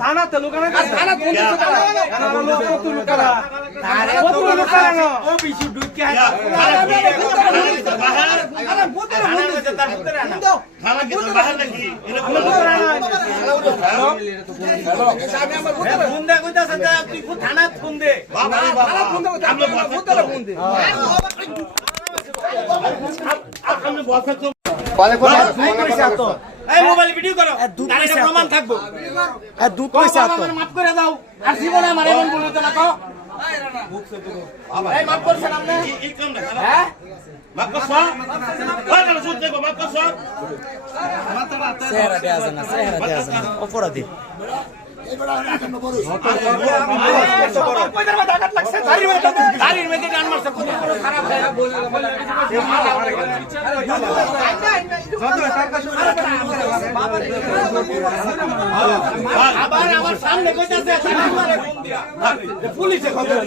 থানা তো লোকানা থানা কোন লোকানা ও বিশু দুইটা আরে বুতরে তার বুতরে না থানা কি বাহির নাকি সামনে আমার বুতরে ফোন দে কইতাছেন তুই কোন থানা ফোন দে বাবা থানা ফোন দে আমরা বুতরে ফোন দে আপনি বলছেন তো পালে কোন এই মোবাইল ভিডিও করো তার এটা প্রমাণ থাকবো দুধ পয়সা তো মাফ করে দাও আর জীবনে আমার এমন বলতে না কও এই মাফ করছেন আপনি এই কাম না হ্যাঁ মাফ করছ ওই কেন সুদ দেব মাফ করছ চেহারা দেয়া যায় না চেহারা দেয়া যায় না অপরাধী দাড়ির মধ্যে গান মারছে কত বড় খারাপ আবার আমার সামনে কইতাছে পুলিশে খবর